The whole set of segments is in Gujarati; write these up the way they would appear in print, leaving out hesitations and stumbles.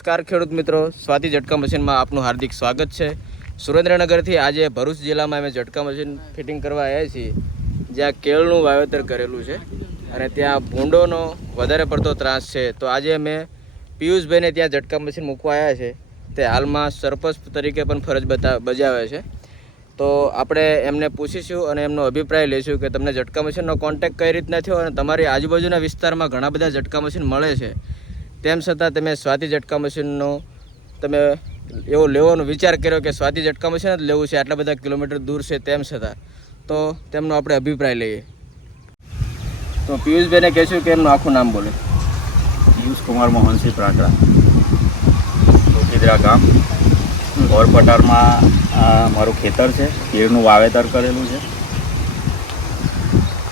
નમસ્કાર ખેડૂત મિત્રો, સ્વાતિ ઝટકા મશીનમાં આપનું હાર્દિક સ્વાગત છે। સુરેન્દ્રનગરથી આજે ભરૂચ જિલ્લામાં અમે ઝટકા મશીન ફિટિંગ કરવા આવ્યા છીએ, જ્યાં કેળનું વાવેતર કરેલું છે અને ત્યાં ભૂંડોનો વધારે પડતો ત્રાસ છે। તો આજે અમે પિયુષભાઈને ત્યાં ઝટકા મશીન મૂકવા આવ્યા છે। તે હાલમાં સરપંચ તરીકે પણ ફરજ બજાવે છે। તો આપણે એમને પૂછીશું અને એમનો અભિપ્રાય લઈશું કે તમને ઝટકા મશીનનો કોન્ટેક્ટ કઈ રીતના થયો અને તમારી આજુબાજુના વિસ્તારમાં ઘણા બધા ઝટકા મશીન મળે છે, તેમ છતાં તમે સ્વાતિ ઝટકા મશીનનો તમે એવો લેવાનો વિચાર કર્યો કે સ્વાતિ ઝટકા મશીન જ લેવું છે, આટલા બધા કિલોમીટર દૂર છે તેમ છતાં। તો તેમનો આપણે અભિપ્રાય લઈએ। તો પિયુષભાઈને કહેશું કે એમનું આખું નામ બોલે। પિયુષ કુમાર મોહનસિંહ પ્રાકડા, ચોકીદરા ગામ, ઓરપટારમાં મારું ખેતર છે, કેળનું વાવેતર કરેલું છે।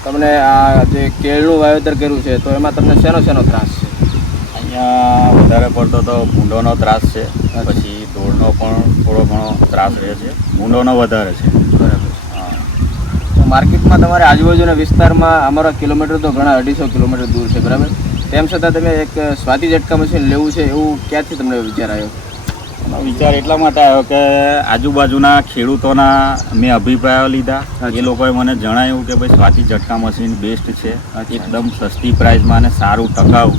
તમને આ જે કેળનું વાવેતર કર્યું છે તો એમાં તમને શેનો ત્રાસ છે? અહીંયા વધારે પડતો તો ભૂંડોનો ત્રાસ છે, પછી ધૂળનો પણ થોડો ઘણો ત્રાસ રહે છે, ભૂંડોનો વધારે છે। બરાબર। હા, તો માર્કેટમાં તમારે આજુબાજુના વિસ્તારમાં અમારા કિલોમીટર તો ઘણા 250 કિલોમીટર દૂર છે, બરાબર? તેમ છતાં તમે એક સ્વાતિ ઝટકા મશીન લેવું છે એવું ક્યાંથી તમને વિચાર આવ્યો? એનો વિચાર એટલા માટે આવ્યો કે આજુબાજુના ખેડૂતોના મેં અભિપ્રાયો લીધા, એ લોકોએ મને જણાવ્યું કે ભાઈ સ્વાતિ ઝટકા મશીન બેસ્ટ છે, એકદમ સસ્તી પ્રાઇસમાં અને સારું ટકાઉ,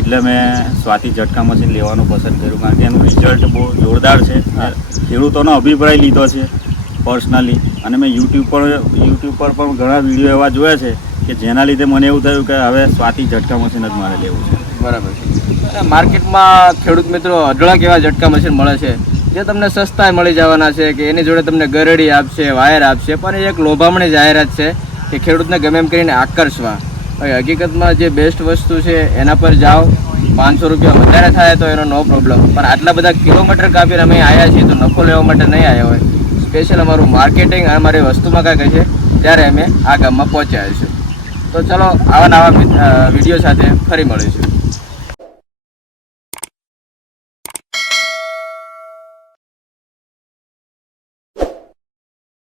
એટલે મેં સ્વાતિ ઝટકા મશીન લેવાનું પસંદ કર્યું, કારણ કે એનું રિઝલ્ટ બહુ જોરદાર છે। ખેડૂતોનો અભિપ્રાય લીધો છે પર્સનલી, અને મેં યુટ્યુબ પર પણ ઘણા વિડીયો એવા જોયા છે કે જેના લીધે મને એવું થયું કે હવે સ્વાતિ ઝટકા મશીન જ મારે લેવું છે। બરાબર છે। અને માર્કેટમાં ખેડૂત મિત્રો અઢળક એવા ઝટકા મશીન મળે છે જે તમને સસ્તા મળી જવાના છે કે એની જોડે તમને ગરડી આપશે, વાયર આપશે, પણ એ એક લોભામણી જાહેરાત છે કે ખેડૂતને ગમે એમ કરીને આકર્ષવા। હકીકતમાં જે બેસ્ટ વસ્તુ છે એના પર જાઓ, 500 રૂપિયા વધારે થાય તો એનો નો પ્રોબ્લેમ, પણ આટલા બધા કિલોમીટર કાપીને અમે આવ્યા છીએ તો નફો લેવા માટે નહીં આવ્યા હોય, સ્પેશિયલ અમારું માર્કેટિંગ અને અમારી વસ્તુમાં કાંઈ છે ત્યારે અમે આ ગામમાં પહોંચ્યા છીએ। તો ચલો આવા નવા વિડીયો સાથે ફરી મળીશું।